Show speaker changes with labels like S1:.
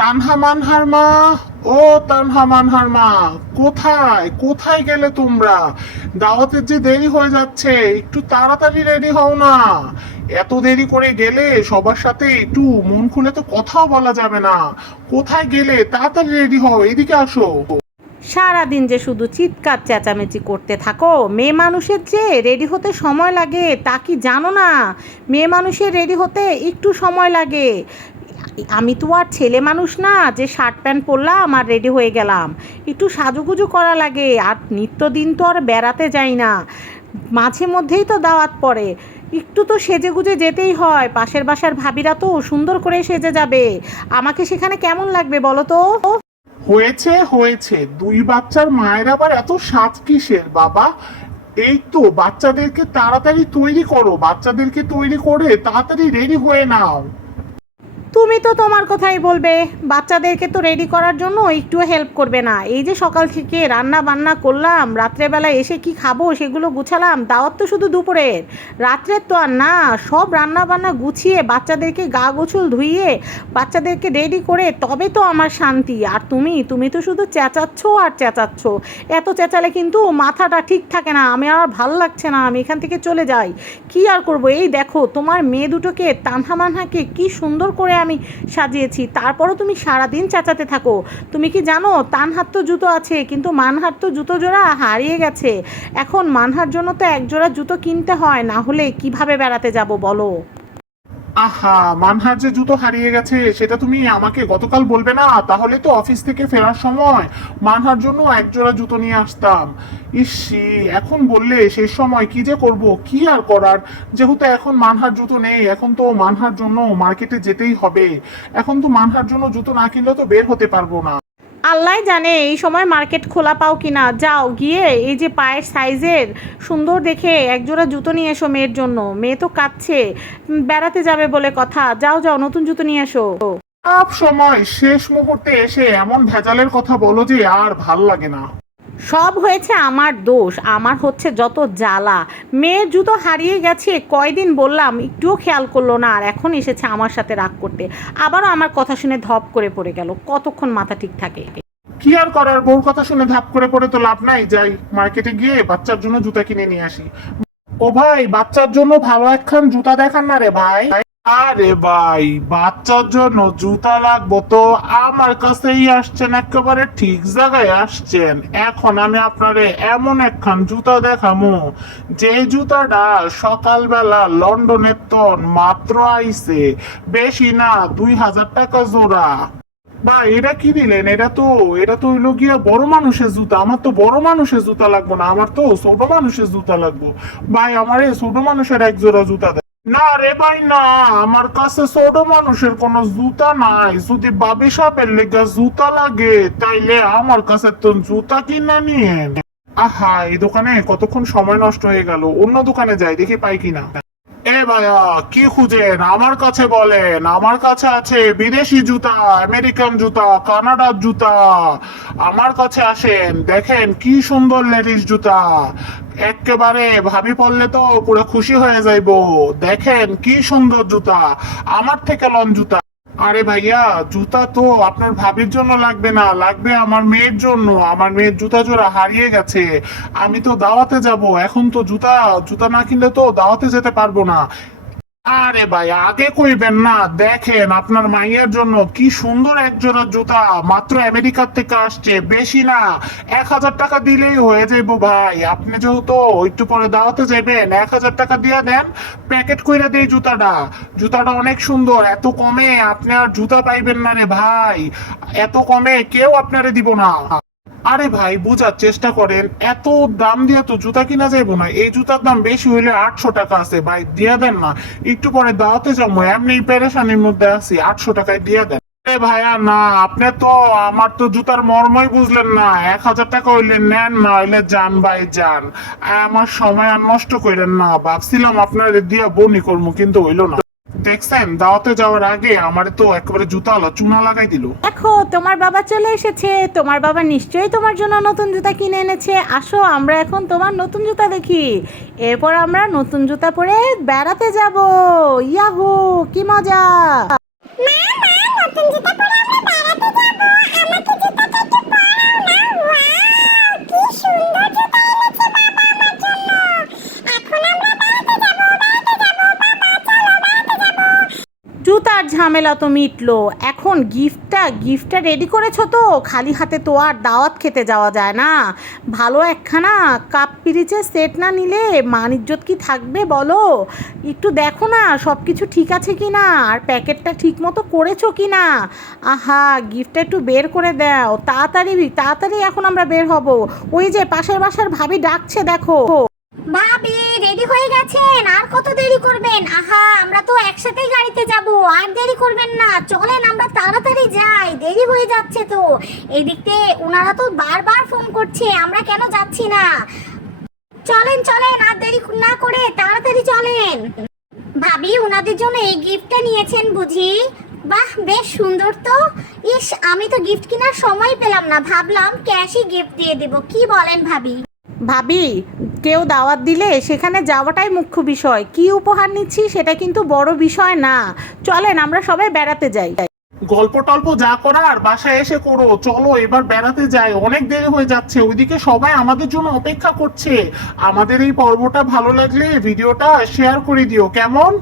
S1: তানহা মানহার মা? ও তানহা মানহার মা, কোথায়? কোথায় গেলে তোমরা? দাওয়াতের যে দেরি হয়ে যাচ্ছে, একটু তাড়াতাড়ি রেডি হও না। এত দেরি করে গেলে সবার সাথে একটু মন খুলে তো কথাও বলা যাবে না। কোথায় গেলে তাড়াতাড়ি রেডি হও, এদিকে আসো।
S2: সারাদিন যে শুধু চিৎকার, চেঁচামেচি করতে থাকো, মেয়ে মানুষের যে রেডি হতে সময় লাগে, তা কি জানো না? মেয়ে মানুষের রেডি হতে একটু সময় লাগে। আমি তো আর ছেলে মানুষ না, যে শার্ট প্যান্ট পরলাম আর রেডি হয়ে গেলাম। একটু সাজুগুজু করা লাগে, আর নিত্যদিন তো আর বেড়াতে যাই না। মাঝে মধ্যেই তো দাওয়াত পড়ে। একটু তো সেজে গুজে যেতেই হয়, পাশের বাসার ভাবিরা তো সুন্দর করে সেজে যাবে। আমাকে সেখানে কেমন লাগবে বলো তো?
S1: হয়েছে হয়েছে। দুই বাচ্চার মায়ের আবার এত সাজ কিসের, বাবা? এই তো, বাচ্চাদেরকে তাড়াতাড়ি তৈরি করো, বাচ্চাদেরকে তৈরি করে তাড়াতাড়ি রেডি হয়ে নাও।
S2: তুমি তো তোমার কথাই বলবে। বাচ্চাদেরকে তো রেডি করার জন্য একটু হেল্প করবে না। এই যে সকাল থেকে রান্না বান্না করলাম রাত্রেবেলা এসে কি খাব সেগুলো গুছালাম, দাওয়াত তো শুধু দুপুরের। রাত্রের তো আর না, সব রান্না বান্না গুছিয়ে বাচ্চাদেরকে গা গোছল ধুইয়ে বাচ্চাদেরকে রেডি করে তবে তো আমার শান্তি। আর তুমি তুমি তো শুধু চেঁচাচ্ছ আর চেঁচাচ্ছ। এত চেঁচালে কিন্তু মাথাটা ঠিক থাকে না, আমি আর ভালো লাগছে না, আমি এখান থেকে চলে যাই। কি আর করব? এই দেখো, তোমার মেয়ে দুটোকে তানহা মানহাকে কি সুন্দর করে আমি সাজিয়েছি। তারপরও তুমি সারাদিন চাচাতে থাকো। তুমি কি জানো তানহাত তো জুতো আছে, কিন্তু মানহার তো জুতো জোড়া হারিয়ে গেছে। এখন মানহার জন্য তো এক জোড়া জুতো কিনতে হয়, না হলে কীভাবে বেড়াতে যাব বলো?
S1: আহা মানহার যে জুতো হারিয়ে গেছে, সেটা তুমি আমাকে গতকাল বলবে না? তাহলে তো অফিস থেকে ফেরার সময়। মানহার জন্য এক জোড়া জুতো নিয়ে আসতাম। ইসি এখন বললে সেই সময় কি যে করব, কি আর করার? যেহেতু এখন মানহার জুতো নেই, এখন তো মানহার জন্য মার্কেটে যেতেই হবে। এখন তো মানহার জন্য জুতো না কিনলে তো বের হতে পারব না।
S2: আল্লাহ জানে এই সময় মার্কেট খোলা পাও কি না। যাও, গিয়ে এই যে পায়ের সাইজের সুন্দর দেখে একজোড়া জুতো নিয়ে এসো মেয়ের জন্য। মেয়ে তো কাঁদছে বেড়াতে যাবে বলে কথা। যাও যাও, নতুন জুতো নিয়ে এসো।
S1: সব সময় শেষ মুহূর্তে এসে এমন ভেজালের কথা বলো যে আর ভালো লাগে না।
S2: সব হয়েছে আমার দোষ, আমার হচ্ছে যত জ্বালা। মেয়ের জুতো হারিয়ে গেছে, কয়দিন বললাম, একটুও খেয়াল করল না, আর এখন এসেছে আমার সাথে রাগ করতে। আবারও আমার কথা শুনে ধপ করে পড়ে গেল, কতক্ষণ মাথা ঠিক থাকে
S1: কি আর করার, বউর কথা শুনে ধাপ করে পড়ে তো লাভ নাই, যাই মার্কেটে গিয়ে বাচ্চার জন্য জুতা কিনে নিয়ে আসি। ও ভাই, বাচ্চার জন্য ভালো একখান জুতা দেখান না রে ভাই। আরে ভাই, বাচ্চার জন্য জুতা লাগবো তো। আমার কাছেই আসছেন, একেবারে ঠিক জায়গায় আসছেন। এখন আমি আপনারে এমন একখান জুতা দেখামু। যে জুতাটা সকালবেলা লন্ডনের তন মাত্র আইছে। বেশি না, দুই হাজার টাকা জোড়া। বা এটা কি দিলেন? এটা তো এটা তো হইল গিয়া বড় মানুষের জুতা। আমার তো বড় মানুষের জুতা লাগবো না, আমার তো ছোট মানুষের জুতা লাগবো। ভাই, আমার এই ছোট মানুষের এক জোড়া জুতা না রে ভাই, না। আমার কাছে ছোট মানুষের কোনো জুতা নাই। যদি বাবি সাপের লেগে জুতা লাগে, তাইলে আমার কাছে তো জুতা কিনা নিয়ে আহা, এই দোকানে কতক্ষণ সময় নষ্ট হয়ে গেল। অন্য দোকানে যাই, দেখি পাই কিনা। এ ভাইয়া, কি খুঁজেন? আমার কাছে বলেন, আমার কাছে আছে বিদেশি জুতা, আমেরিকান জুতা, কানাডার জুতা। আমার কাছে আসেন, দেখেন কি সুন্দর লেডিস জুতা। একেবারে ভাবি পড়লে তো পুরো খুশি হয়ে যাইব। দেখেন কি সুন্দর জুতা। আমার থেকে লন জুতা। আরে ভাইয়া, জুতা তো আপনার ভাবির জন্য লাগবে না, লাগবে আমার মেয়ের জন্য। আমার মেয়ের জুতা জোড়া হারিয়ে গেছে। আমি তো দাওয়াতে যাব। এখন তো জুতা জুতা না কিনলে তো দাওয়াতে যেতে পারব না। আরে ভাই, আগে কইবেন না, দেখেন আপনার মাইয়ের জন্য কি সুন্দর এক জোড়া জুতা, মাত্র আমেরিকার থেকে আসছে, বেশি না, এক হাজার টাকা দিলেই হয়ে যাইবো ভাই। আপনি যেহেতু একটু পরে দাওয়াতে যাবেন এক হাজার টাকা দিয়ে দেন, প্যাকেট কইরা দেই জুতাটা। জুতাটা অনেক সুন্দর, এত কমে আপনি আর জুতা পাইবেন না রে ভাই। এত কমে কেউ আপনারে দিব না। আরে ভাই, বুঝার চেষ্টা করেন, এত দাম দিয়ে তো জুতা কিনা যাইবো না এই জুতার দাম বেশি হইলে আটশো টাকা আছে, ভাই, দিয়ে দেন না। একটু পরে দাওয়াতে যাব, এমনি পেরেশানির মধ্যে আছি, আটশো টাকায় দিয়ে দেন। আরে ভাইয়া, না, আপনি তো আমার তো জুতার মর্মই বুঝলেন না। এক হাজার টাকা হইলে নেন না, হইলে যান ভাই, যান। আমার সময় আর নষ্ট করেন না। ভাবছিলাম আপনার দিয়া বনি করব কিন্তু হইল না। দেখছেন, দাওয়াতে যাওয়ার আগে আমার তো একেবারে জুতা চুনা লাগাই দিল।
S2: দেখো, তোমার বাবা চলে এসেছে, তোমার বাবা নিশ্চয়ই তোমার জন্য নতুন জুতা কিনে এনেছে। আসো, আমরা এখন তোমার নতুন জুতা দেখি। এরপর আমরা নতুন জুতা পরে বেড়াতে যাব। ইয়াহু, কি মজা! ঝামেলা তো মিটলো। এখন গিফটটা গিফটটা রেডি করেছ তো? খালি হাতে তো আর দাওয়াত খেতে যাওয়া যায় না। ভালো একখানা কাপ পিরিচের সেট না নিলে মান ইজ্জত কি থাকবে বলো? একটু দেখো না সব কিছু ঠিক আছে কি না? আর প্যাকেটটা ঠিক মতো করেছ কি না? আহা গিফটটা একটু বের করে দাও। তাড়াতাড়ি তাড়াতাড়ি এখন আমরা বের হব। ওই যে পাশের বাসার ভাবি ডাকছে, দেখো।
S3: ভাবি হয়ে গেছেন, আর কত দেরি করবেন? আহা, আমরা তো একসাথেই গাড়িতে যাব, আর দেরি করবেন না। চলেন, আমরা তাড়াতাড়ি যাই, দেরি হয়ে যাচ্ছে তো। এদিকে ওনারা তো বারবার ফোন করছে, আমরা কেন যাচ্ছি না? চলেন চলেন, আর দেরি না করে তাড়াতাড়ি চলেন। ভাবি ওনাদের জন্য এই গিফটটা নিয়েছেন বুঝি? বাহ, বেশ সুন্দর তো। ইস, আমি তো গিফট কেনার সময় পেলাম না, ভাবলাম ক্যাশই গিফট দিয়ে দেব, কি বলেন ভাবি?
S2: ভাবি, কেউ দাওয়াত দিলে সেখানে যাওয়াটাই মুখ্য বিষয়। কি উপহার নিচ্ছি সেটা কিন্তু বড় বিষয় না। চলেন, আমরা সবাই বেড়াতে যাই।
S1: গল্প টল্প যা করার বাসায় এসে করো। চলো, এবার বেড়াতে যাই। অনেক দেরি হয়ে যাচ্ছে। ওইদিকে সবাই আমাদের জন্য অপেক্ষা করছে। আমাদের এই পর্বটা ভালো লাগলে ভিডিওটা শেয়ার করে দিও। কেমন?